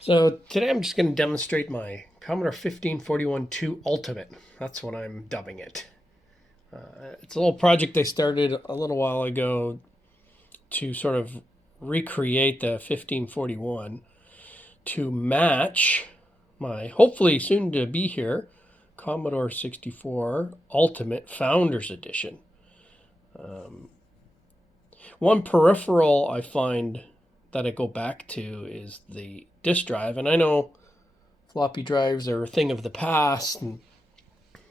So today I'm just going to demonstrate my Commodore 1541-2 Ultimate. That's what I'm dubbing it. It's a little project I started a little while ago to sort of recreate the 1541 to match my hopefully soon to be here Commodore 64 Ultimate Founders Edition. One peripheral I find that I go back to is the disk drive, and I know floppy drives are a thing of the past, and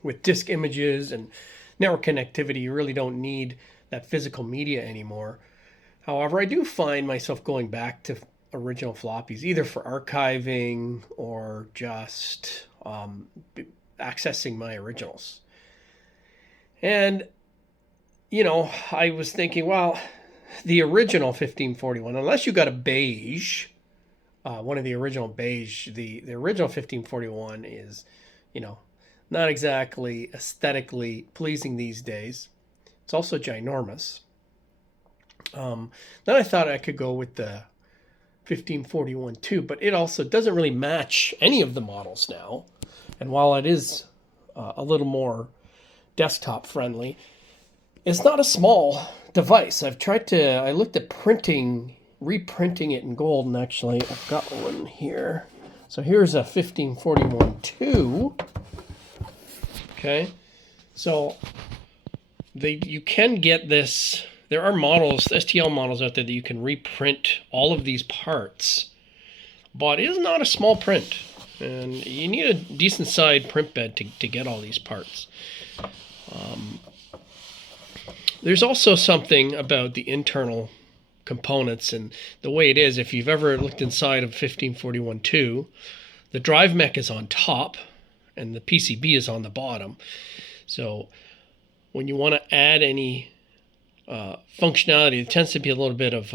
with disk images and network connectivity, you really don't need that physical media anymore. However, I do find myself going back to original floppies, either for archiving or just accessing my originals. And, I was thinking, well, the original 1541, unless you got a beige, one of the original beige, the original 1541 is, not exactly aesthetically pleasing these days. It's also ginormous. Then I thought I could go with the 1541 too, but it also doesn't really match any of the models now. And while it is a little more desktop friendly, it's not a small device. I looked at reprinting it in gold, and actually I've got one here. So here's a 1541-2. Okay, so you can get this. There are models, STL models out there that you can reprint all of these parts, but it is not a small print, and you need a decent sized print bed to get all these parts. There's also something about the internal components and the way it is. If you've ever looked inside of 1541-2, the drive mech is on top and the PCB is on the bottom. So when you want to add any functionality, it tends to be a little bit of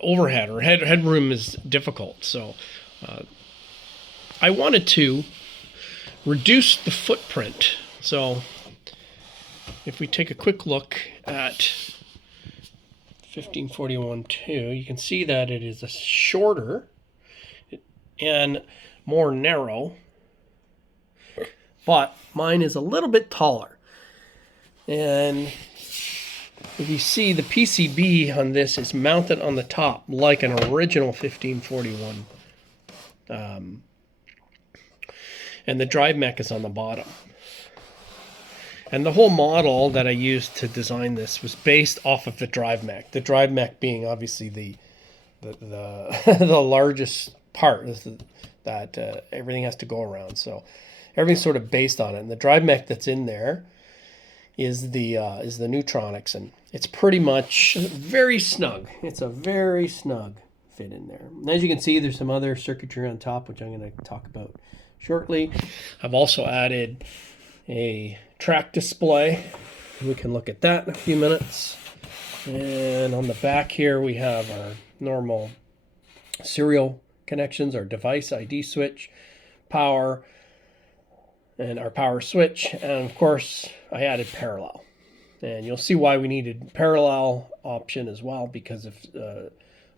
overhead, or headroom is difficult. So I wanted to reduce the footprint. So if we take a quick look at 1541-2, you can see that it is a shorter and more narrow, but mine is a little bit taller. And if you see, the PCB on this is mounted on the top like an original 1541, and the drive mech is on the bottom. And the whole model that I used to design this was based off of the drive mech. The drive mech being obviously the the largest part that everything has to go around. So everything's sort of based on it. And the drive mech that's in there is the Neutronics, and it's pretty much very snug. It's a very snug fit in there. And as you can see, there's some other circuitry on top, which I'm going to talk about shortly. I've also added a track display. We can look at that in a few minutes. And on the back here, we have our normal serial connections, our device ID switch, power, and our power switch. And of course, I added parallel. And you'll see why we needed parallel option as well, because of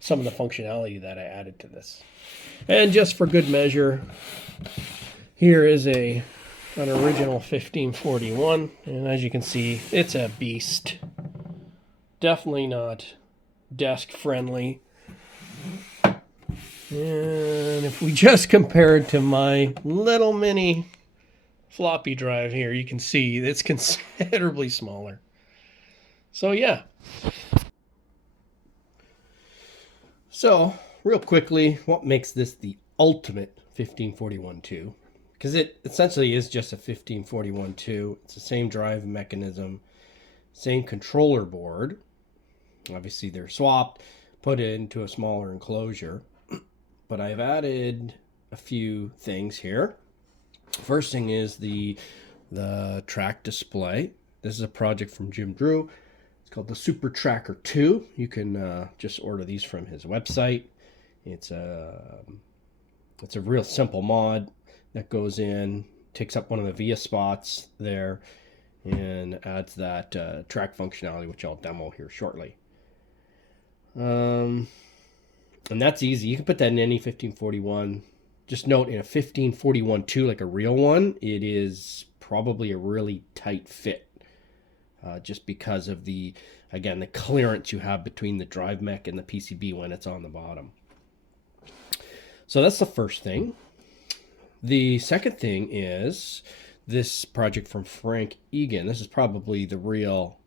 some of the functionality that I added to this. And just for good measure, here is an original 1541, and as you can see, it's a beast. Definitely not desk friendly. And if we just compare it to my little mini floppy drive here, you can see it's considerably smaller. So yeah. So real quickly, what makes this the ultimate 1541-2? Because it essentially is just a 1541-2. It's the same drive mechanism, same controller board. Obviously, they're swapped, put into a smaller enclosure. But I've added a few things here. First thing is the track display. This is a project from Jim Drew. It's called the Super Tracker 2. You can just order these from his website. It's a real simple mod that goes in, takes up one of the VIA spots there, and adds that track functionality, which I'll demo here shortly. And that's easy. You can put that in any 1541. Just note, in a 1541-2, like a real one, it is probably a really tight fit. Just because of again, the clearance you have between the drive mech and the PCB when it's on the bottom. So that's the first thing. The second thing is this project from Frank Egan. This is probably the real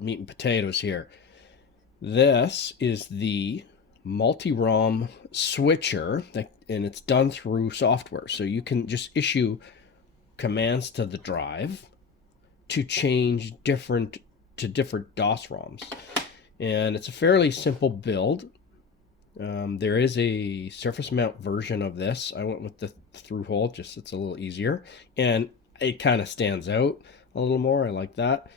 meat and potatoes here. This is the multi-ROM switcher, and it's done through software. So you can just issue commands to the drive to change different DOS ROMs. And it's a fairly simple build. There is a surface mount version of this. I went with the through hole, just it's a little easier. And it kind of stands out a little more. I like that.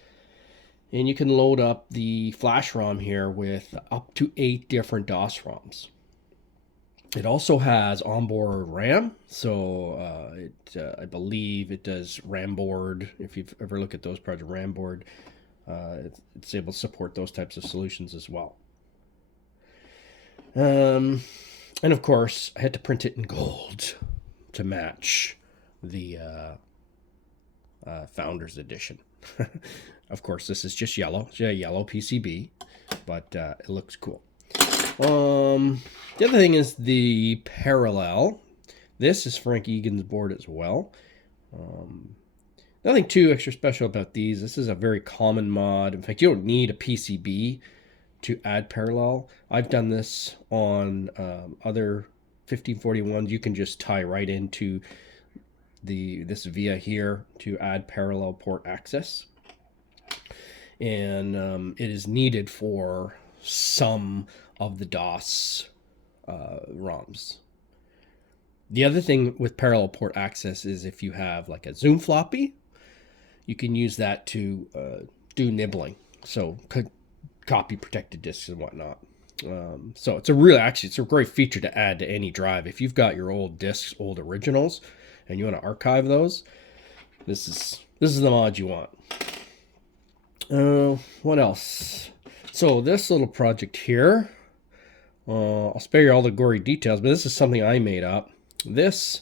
And you can load up the flash ROM here with up to 8 different DOS ROMs. It also has onboard RAM, so I believe it does RAM board. If you've ever looked at those projects, RAM board, it's able to support those types of solutions as well. And of course, I had to print it in gold to match the Founders Edition. Of course, this is just yellow. It's a yellow PCB, but it looks cool. The other thing is the parallel. This is Frank Egan's board as well. Nothing too extra special about these. This is a very common mod. In fact, you don't need a PCB to add parallel. I've done this on other 1541s. You can just tie right into this via here to add parallel port access. And it is needed for some of the DOS ROMs. The other thing with parallel port access is if you have like a Zoom floppy, you can use that to do nibbling. So copy protected disks and whatnot. So it's a great feature to add to any drive. If you've got your old disks, old originals, and you want to archive those, this is the mod you want. What else? So this little project here, I'll spare you all the gory details, but this is something I made up. This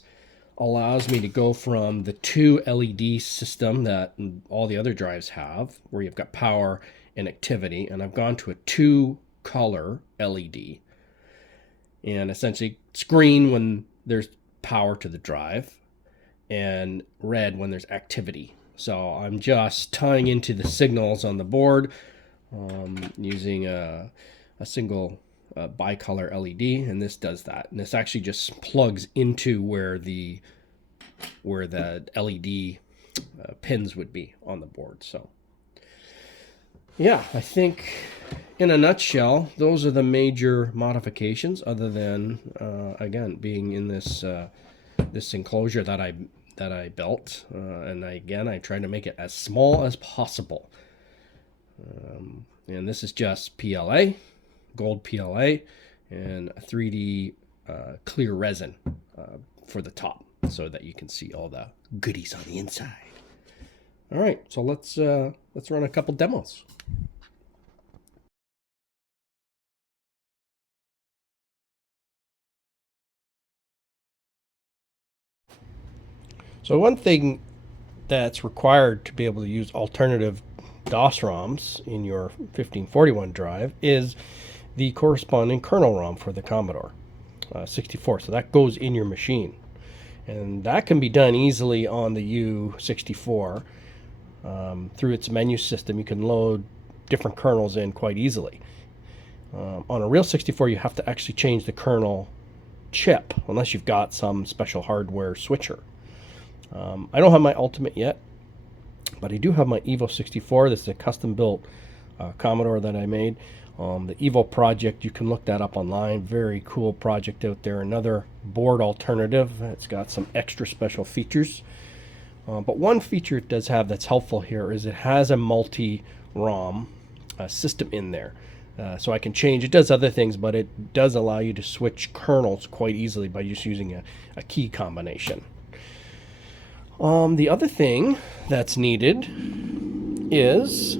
allows me to go from the 2 LED system that all the other drives have, where you've got power and activity, and I've gone to a 2-color LED. And essentially, it's green when there's power to the drive, and red when there's activity. So I'm just tying into the signals on the board using a single bicolor LED, and this does that. And this actually just plugs into where the LED pins would be on the board. So yeah, I think in a nutshell, those are the major modifications, other than again being in this enclosure that I built, and I tried to make it as small as possible. And this is just PLA, gold PLA, and a 3D clear resin for the top, so that you can see all the goodies on the inside. All right, so let's run a couple demos. So one thing that's required to be able to use alternative DOS ROMs in your 1541 drive is the corresponding kernel ROM for the Commodore 64. So that goes in your machine. And that can be done easily on the U64. Through its menu system, you can load different kernels in quite easily. On a real 64, you have to actually change the kernel chip, unless you've got some special hardware switcher. I don't have my Ultimate yet, but I do have my Evo 64. This is a custom-built Commodore that I made. The Evo project, you can look that up online. Very cool project out there. Another board alternative. It's got some extra special features. But one feature it does have that's helpful here is it has a multi-ROM system in there. So I can change. It does other things, but it does allow you to switch kernels quite easily by just using a key combination. The other thing that's needed is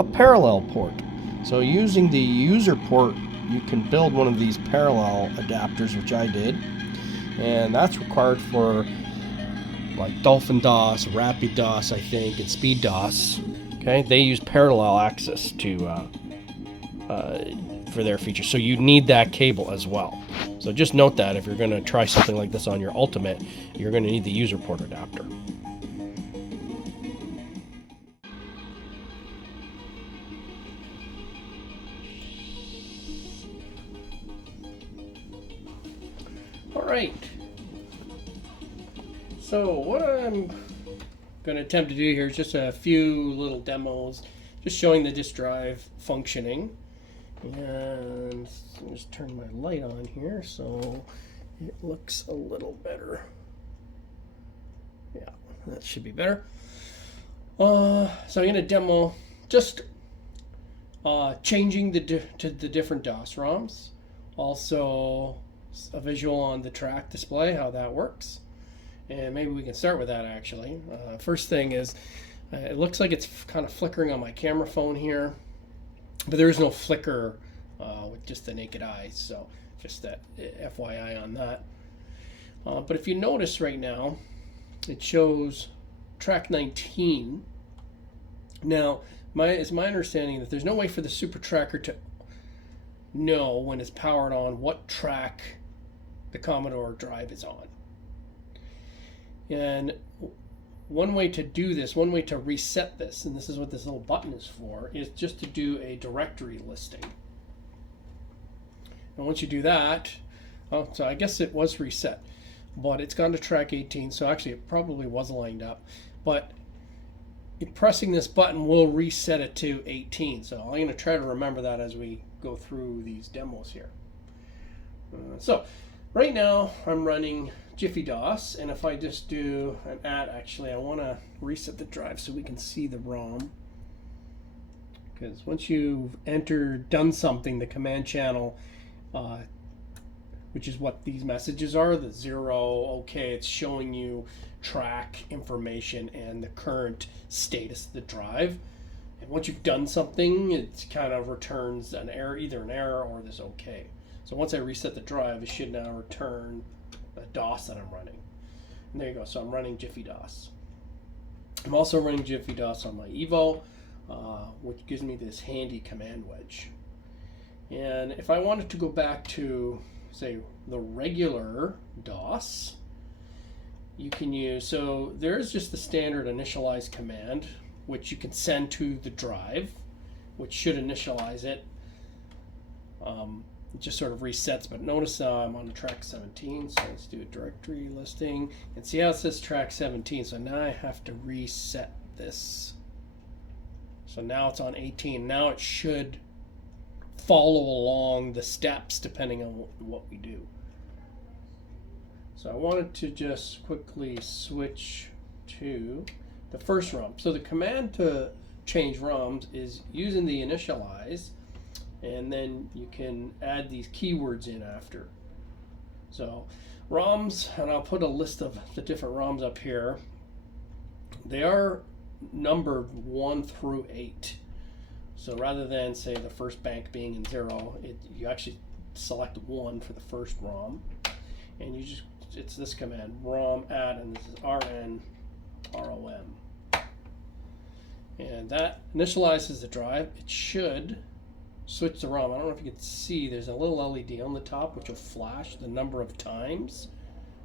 a parallel port. So using the user port you can build one of these parallel adapters, which I did, and that's required for like DolphinDOS, RapiDOS, I think, and SpeedDOS. Okay, they use parallel access to for their features, so you need that cable as well. So just note that if you're going to try something like this on your Ultimate, you're going to need the user port adapter. All right. So what I'm going to attempt to do here is just a few little demos, just showing the disk drive functioning. And I'll just turn my light on here so it looks a little better. Yeah, that should be better. So I'm going to demo just changing to the different DOS ROMs. Also a visual on the track display, how that works. And maybe we can start with that actually. First thing is, it looks like it's kind of flickering on my camera phone here, but there is no flicker with just the naked eye, so just that FYI on that. But if you notice right now, it shows track 19. Now, it's my understanding that there's no way for the Super Tracker to know when it's powered on what track the Commodore drive is on. And one way to do this, one way to reset this, and this is what this little button is for, is just to do a directory listing. And once you do that, oh, so I guess it was reset, but it's gone to track 18, so actually it probably was lined up. But pressing this button will reset it to 18, so I'm going to try to remember that as we go through these demos here. So right now I'm running JiffyDOS, and if I just do an add, actually I want to reset the drive so we can see the ROM, because once you've done something, the command channel, which is what these messages are, the 0, okay, it's showing you track information and the current status of the drive. And once you've done something, it kind of returns an error, either an error or this okay. So once I reset the drive, it should now return the DOS that I'm running. And there you go, so I'm running JiffyDOS. I'm also running JiffyDOS on my Evo, which gives me this handy command wedge. And if I wanted to go back to, say, the regular DOS, you can use, so there's just the standard initialize command, which you can send to the drive, which should initialize it. It just sort of resets, but notice I'm on the track 17, so let's do a directory listing, and see how it says track 17, so now I have to reset this. So now it's on 18, now it should follow along the steps depending on what we do. So I wanted to just quickly switch to the first ROM. So the command to change ROMs is using the initialize, and then you can add these keywords in after. So ROMs, and I'll put a list of the different ROMs up here. They are numbered 1 through 8. So rather than say the first bank being in 0, you actually select 1 for the first ROM, and you just, it's this command, ROM add, and this is RN ROM. And that initializes the drive. It should switch the ROM. I don't know if you can see, there's a little LED on the top which will flash the number of times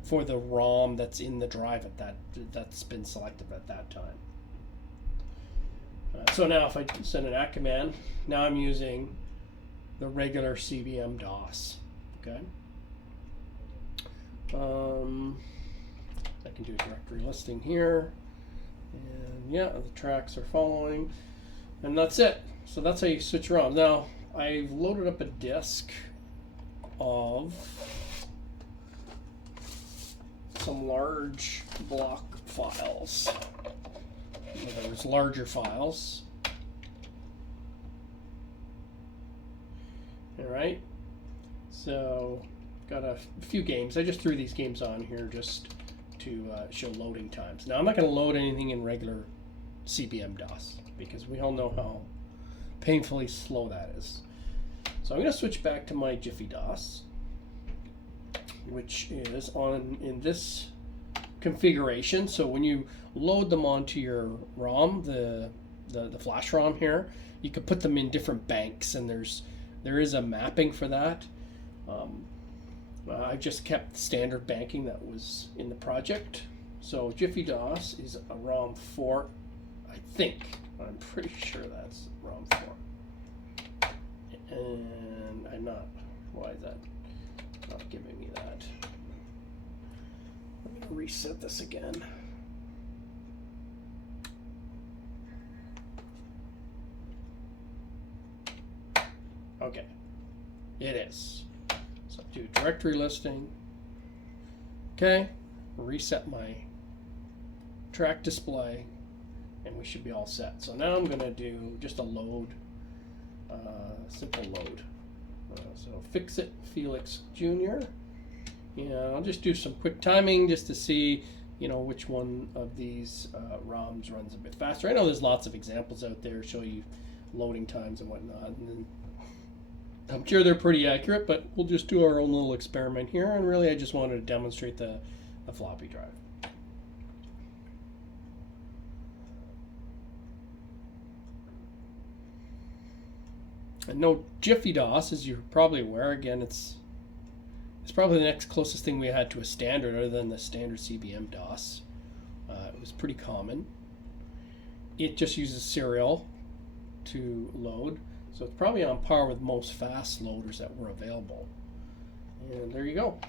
for the ROM that's in the drive at that's been selected at that time. So now if I send an at command, now I'm using the regular CBM DOS. Okay. I can do a directory listing here, and yeah, the tracks are following, and that's it. So that's how you switch ROMs. Now I've loaded up a disk of some large block files. There's larger files. All right. So got a few games. I just threw these games on here just to show loading times. Now I'm not going to load anything in regular CBM DOS because we all know how painfully slow that is. So I'm going to switch back to my JiffyDOS, which is on in this configuration. So when you load them onto your ROM, the flash ROM here, you can put them in different banks, and there is a mapping for that. I just kept the standard banking that was in the project. So JiffyDOS is a ROM 4, I think. I'm pretty sure that's ROM 4. And I'm not. Why is that not giving me that? Let me reset this again. Okay, it is. So do directory listing. Okay, reset my track display, and we should be all set. So now I'm going to do just a load, simple load. So fix it, Felix Jr. And I'll just do some quick timing just to see, which one of these ROMs runs a bit faster. I know there's lots of examples out there show you loading times and whatnot, and then I'm sure they're pretty accurate, but we'll just do our own little experiment here. And really, I just wanted to demonstrate the floppy drive. And no JiffyDOS, as you're probably aware, again, it's probably the next closest thing we had to a standard other than the standard CBM DOS. It was pretty common. It just uses serial to load, so it's probably on par with most fast loaders that were available. And there you go.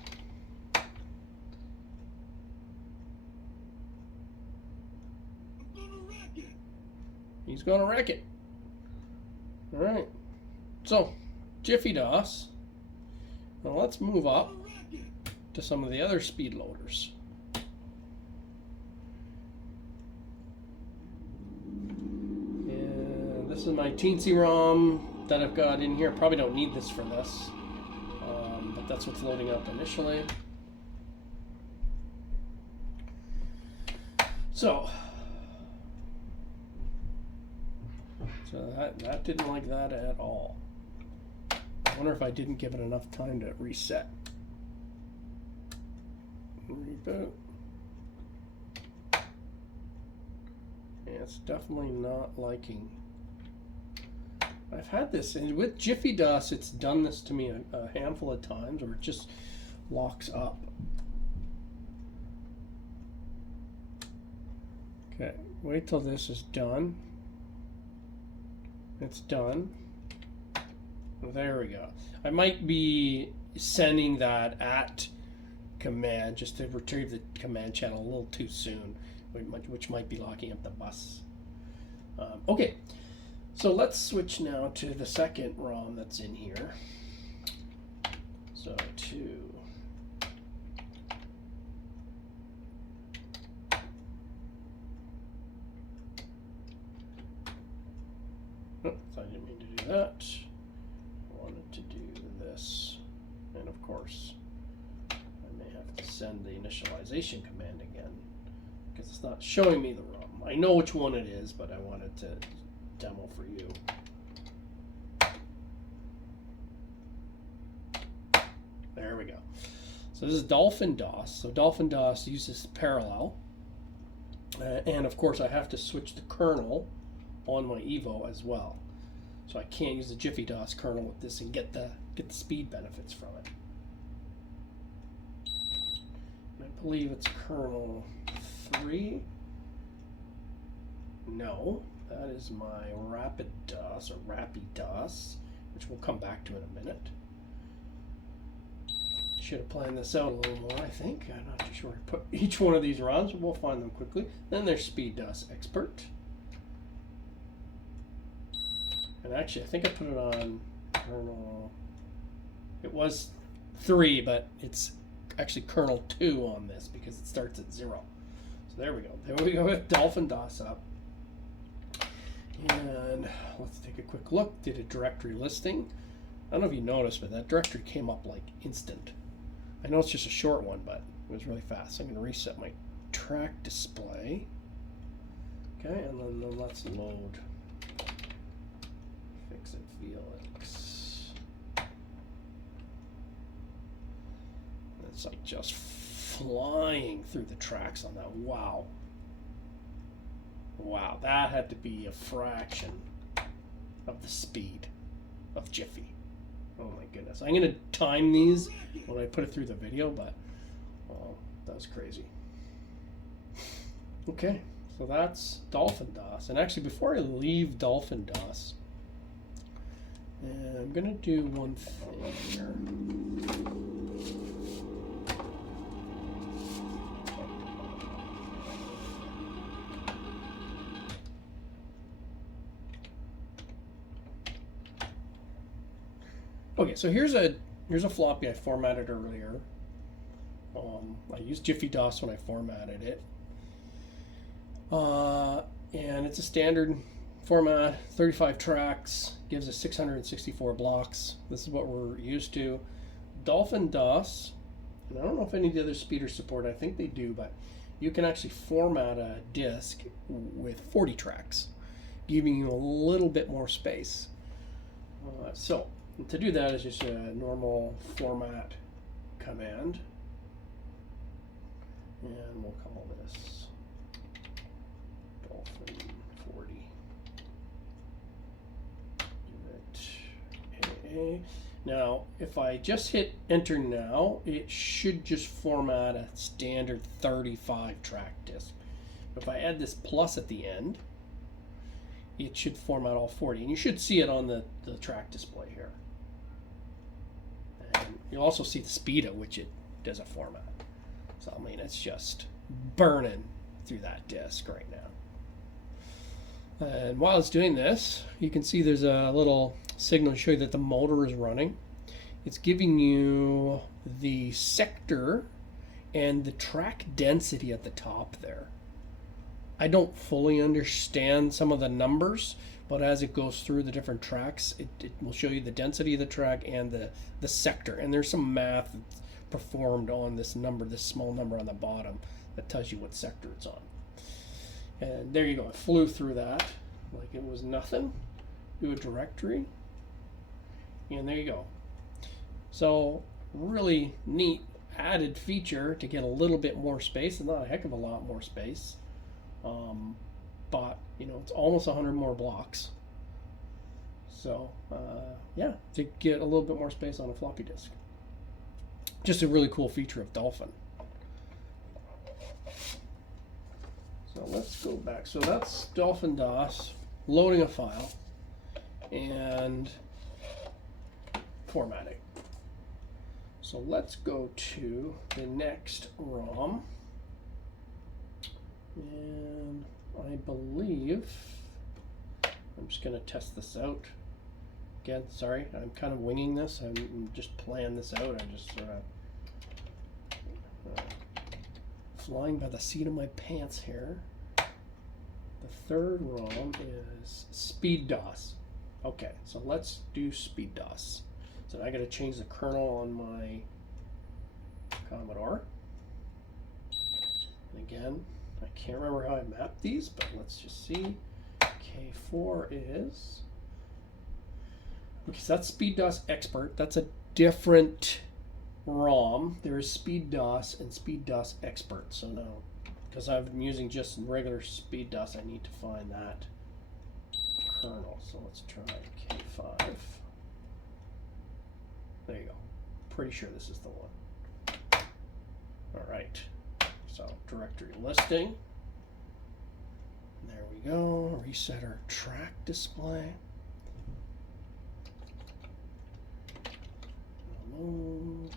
He's gonna wreck it. All right. So, JiffyDOS. Now let's move up to some of the other speed loaders. And this is my teensy ROM that I've got in here. Probably don't need this for this, but that's what's loading up initially. So that didn't like that at all. I wonder if I didn't give it enough time to reset. Reboot. Yeah, it's definitely not liking. I've had this, and with JiffyDOS, it's done this to me a handful of times, where it just locks up. Okay, wait till this is done. It's done. There we go. I might be sending that at command just to retrieve the command channel a little too soon, which might be locking up the bus. Okay, so let's switch now to the second ROM that's in here. So I didn't mean to do that. To do this, and of course I may have to send the initialization command again because it's not showing me the ROM. I know which one it is, but I wanted to demo for you. There we go. So this is DolphinDOS. So DolphinDOS uses parallel, and of course I have to switch the kernel on my Evo as well. So I can't use the JiffyDOS kernel with this and get the speed benefits from it. And I believe it's kernel 3. No, that is my RapiDOS or RapiDOS, which we'll come back to in a minute. Should have planned this out a little more, I think. I'm not too sure where to put each one of these ROMs, but we'll find them quickly. Then there's SpeedDOS Expert. And actually, I think I put it on kernel. It was 3, but it's actually kernel 2 on this because it starts at 0. So there we go. There we go with DolphinDOS up. And let's take a quick look. Did a directory listing. I don't know if you noticed, but that directory came up like instant. I know it's just a short one, but it was really fast. I'm going to reset my track display. Okay, and then let's load. Fix it, Felix. it's like just flying through the tracks on that. Wow. Wow, that had to be a fraction of the speed of Jiffy. Oh my goodness. I'm going to time these when I put it through the video, but that was crazy. Okay, so that's DolphinDOS. And actually, before I leave DolphinDOS, I'm going to do one thing here. Okay, so here's a floppy I formatted earlier. I used JiffyDOS when I formatted it. And it's a standard format, 35 tracks, gives us 664 blocks. This is what we're used to. DolphinDOS, and I don't know if any of the other speeders support, I think they do, but you can actually format a disk with 40 tracks, giving you a little bit more space. So to do that is just a normal format command. And we'll call this Dolphin 40. Give it AA. Now, if I just hit enter now, it should just format a standard 35 track disk. If I add this plus at the end, it should format all 40. And you should see it on the track display here. And you'll also see the speed at which it does a format. So, I mean, it's just burning through that disk right now. And while it's doing this, you can see there's a little signal to show you that the motor is running. It's giving you the sector and the track density at the top there. I don't fully understand some of the numbers, but as it goes through the different tracks, it will show you the density of the track and the sector. And there's some math that's performed on this number, this small number on the bottom, that tells you what sector it's on. And there you go. I flew through that like it was nothing. Do a directory. And there you go. So really neat added feature to get a little bit more space, and not a heck of a lot more space. But you know, it's almost 100 more blocks. So yeah, to get a little bit more space on a floppy disk. Just a really cool feature of Dolphin. So let's go back. So that's DolphinDOS, loading a file and formatting. So let's go to the next ROM. And I believe I'm just going to test this out. Again, sorry, I'm kind of winging this. I'm just playing this out. I'm just sort of flying by the seat of my pants here. The third ROM is SpeedDOS. Okay, so let's do SpeedDOS. So I got to change the kernel on my Commodore. And again, I can't remember how I mapped these, but let's just see. K4 is... Okay, so that's SpeedDOS Expert. That's a different ROM. There is SpeedDOS and SpeedDOS Expert. So now, because I've been using just regular SpeedDOS, I need to find that kernel. So let's try K5. There you go. Pretty sure this is the one. All right. So directory listing. There we go. Reset our track display. Load.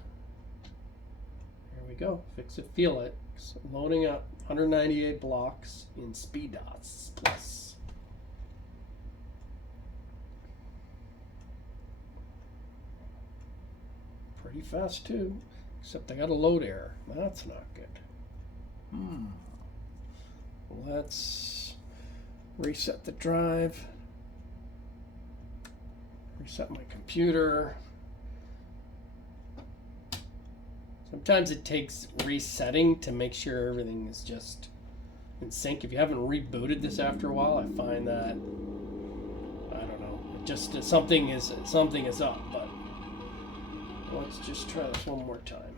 There we go. Fix it, feel it. So loading up 198 blocks in SpeedDOS Plus. Pretty fast too, except I got a load error. That's not good. Let's reset the drive. Reset my computer. Sometimes it takes resetting to make sure everything is just in sync. If you haven't rebooted this after a while, I find that, I don't know, it just something is up. But let's just try this one more time.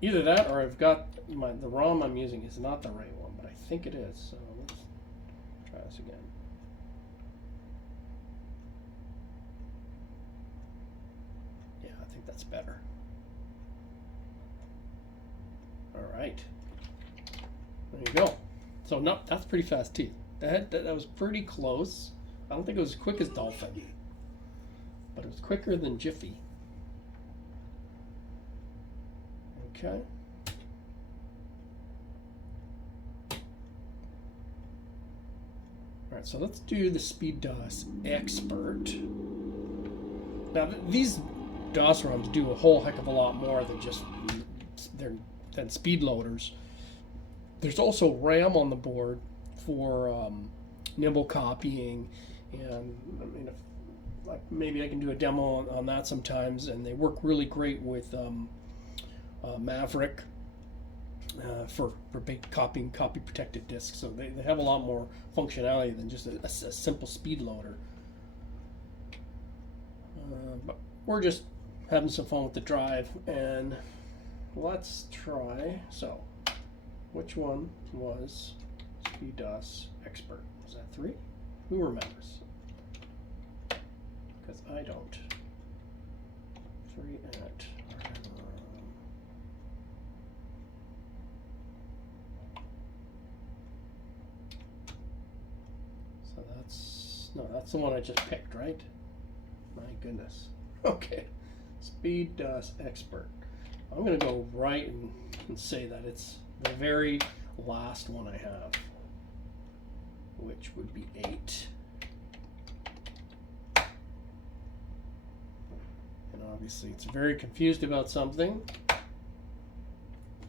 Either that or I've got the ROM I'm using is not the right one, but I think it is. So let's try this again. Yeah, I think that's better. All right. There you go. So no, that's pretty fast too. That was pretty close. I don't think it was as quick as Dolphin, but it was quicker than Jiffy. Okay. All right, so let's do the SpeedDOS Expert. Now these DOS ROMs do a whole heck of a lot more than just than speed loaders. There's also RAM on the board for nimble copying, and I mean, like maybe I can do a demo on that sometimes, and they work really great with Maverick for copying copy protected disks. So they have a lot more functionality than just a simple speed loader. But we're just having some fun with the drive, and let's try. So which one was SpeedDOS Expert? Was that 3? Who remembers? Because I don't. 3 at so that's the one I just picked, right? My goodness. Okay. SpeedDOS Expert. I'm going to go right and say that it's the very last one I have, which would be 8. And obviously it's very confused about something.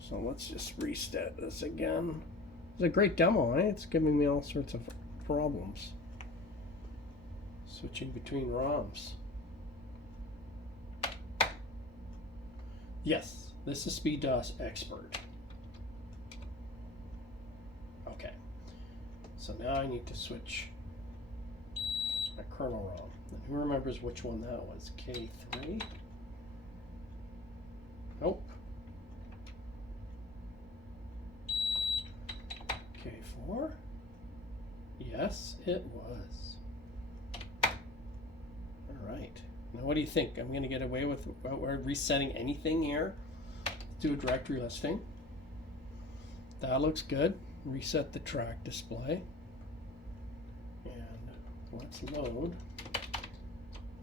So let's just reset this again. It's a great demo, eh? It's giving me all sorts of problems. Switching between ROMs. Yes, this is SpeedDOS Expert. Okay, so now I need to switch my kernel ROM. And who remembers which one that was? K3? Nope. K4? Yes, it was. All right. Now what do you think? I'm going to get away with resetting anything here? Let's do a directory listing. That looks good. Reset the track display. And let's load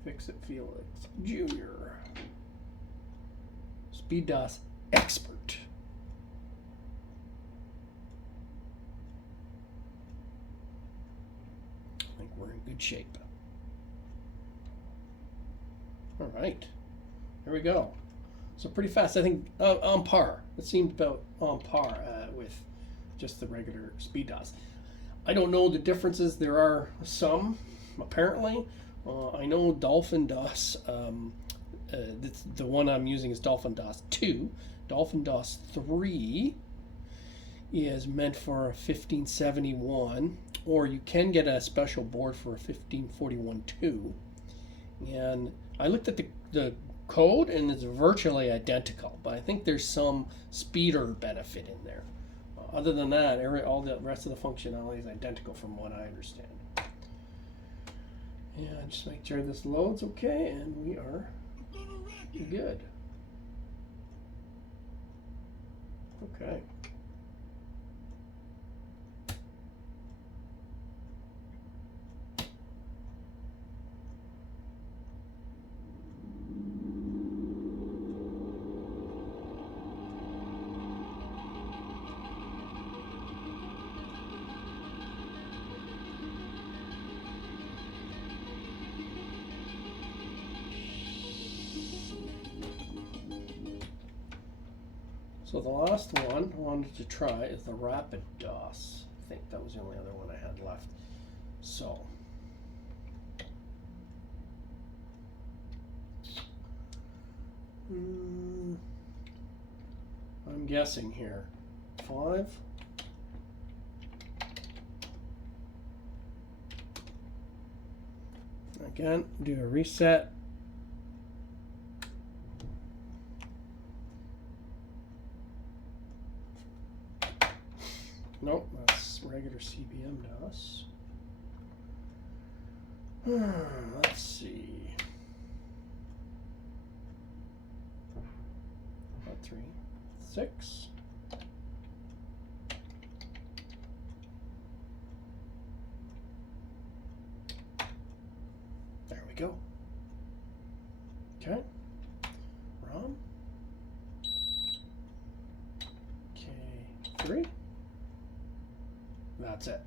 Fix-It Felix Jr. SpeedDOS Expert. I think we're in good shape. All right, there we go. So pretty fast. I think on par. It seemed about on par with just the regular SpeedDOS. I don't know the differences. There are some, apparently. I know DolphinDOS, the one I'm using is DolphinDOS 2. DolphinDOS 3 is meant for a 1571, or you can get a special board for a 1541-2. And I looked at the code and it's virtually identical, but I think there's some speeder benefit in there. Other than that, all the rest of the functionality is identical from what I understand. Yeah, just make sure this loads okay, and we are good. Okay. So the last one I wanted to try is the RapiDOS. I think that was the only other one I had left. So I'm guessing here 5. Again, do a reset. Nope, that's regular CBM DOS. Let's see. 3, 6. There we go. Okay. ROM. K3. That's it.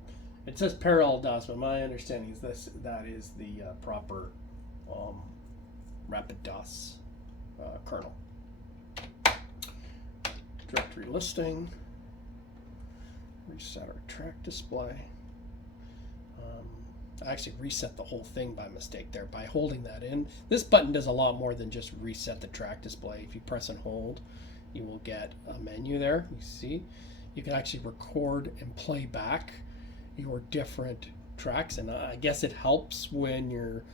It says parallel DOS, but my understanding is that is the proper RapiDOS kernel. Directory listing. Reset our track display. I actually reset the whole thing by mistake there by holding that in. This button does a lot more than just reset the track display. If you press and hold, you will get a menu there. You see, you can actually record and play back your different tracks, and I guess it helps when you're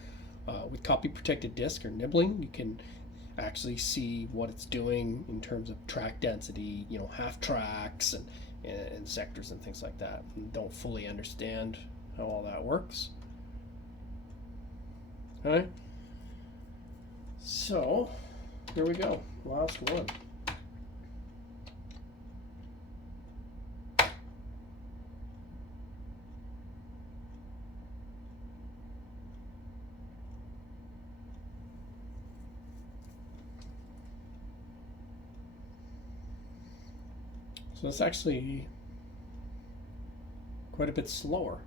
with copy protected disk or nibbling. You can actually see what it's doing in terms of track density, you know, half tracks and sectors and things like that. And don't fully understand how all that works. Okay, so here we go, last one. So it's actually quite a bit slower.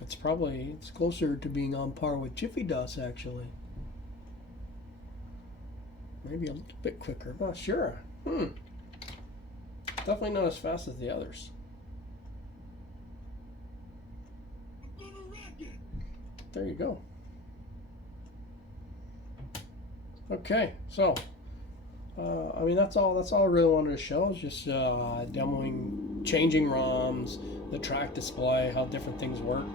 It's closer to being on par with JiffyDOS actually. Maybe a little bit quicker, I'm not sure. Definitely not as fast as the others. There you go. Okay, so I mean that's all I really wanted to show is just demoing changing ROMs, the track display, how different things work.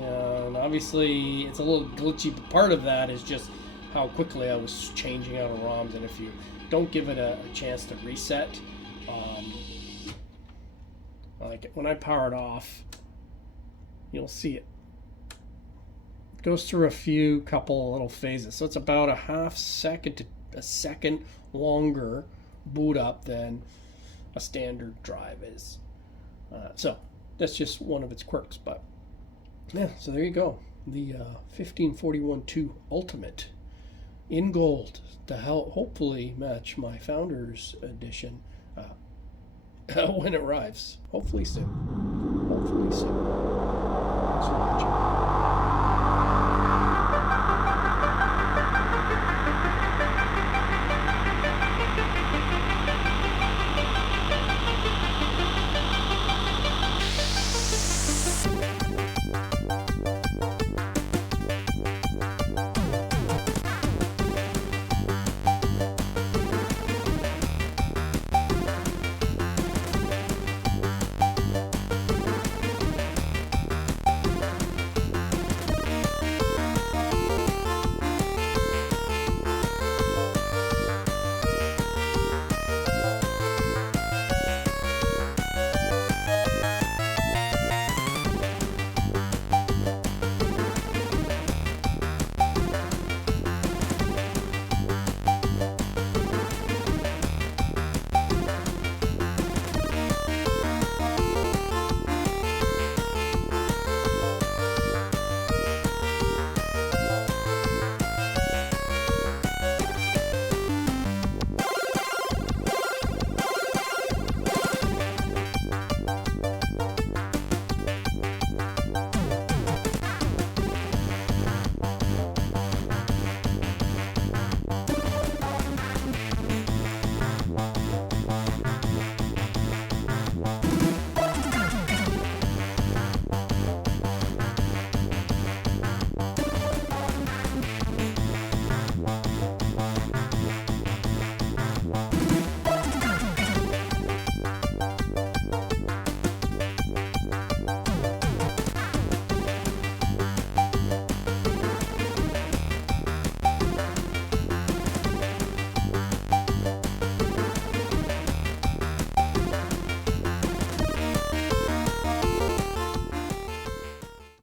And obviously it's a little glitchy, but part of that is just how quickly I was changing out of ROMs, and if you don't give it a chance to reset, like when I power it off, you'll see it goes through a couple little phases. So it's about a half second to a second longer boot up than a standard drive is. So that's just one of its quirks. But yeah, so there you go. The 1541-2 Ultimate in gold to hopefully match my Founders Edition when it arrives. Hopefully soon. Hopefully soon. Thanks for watching.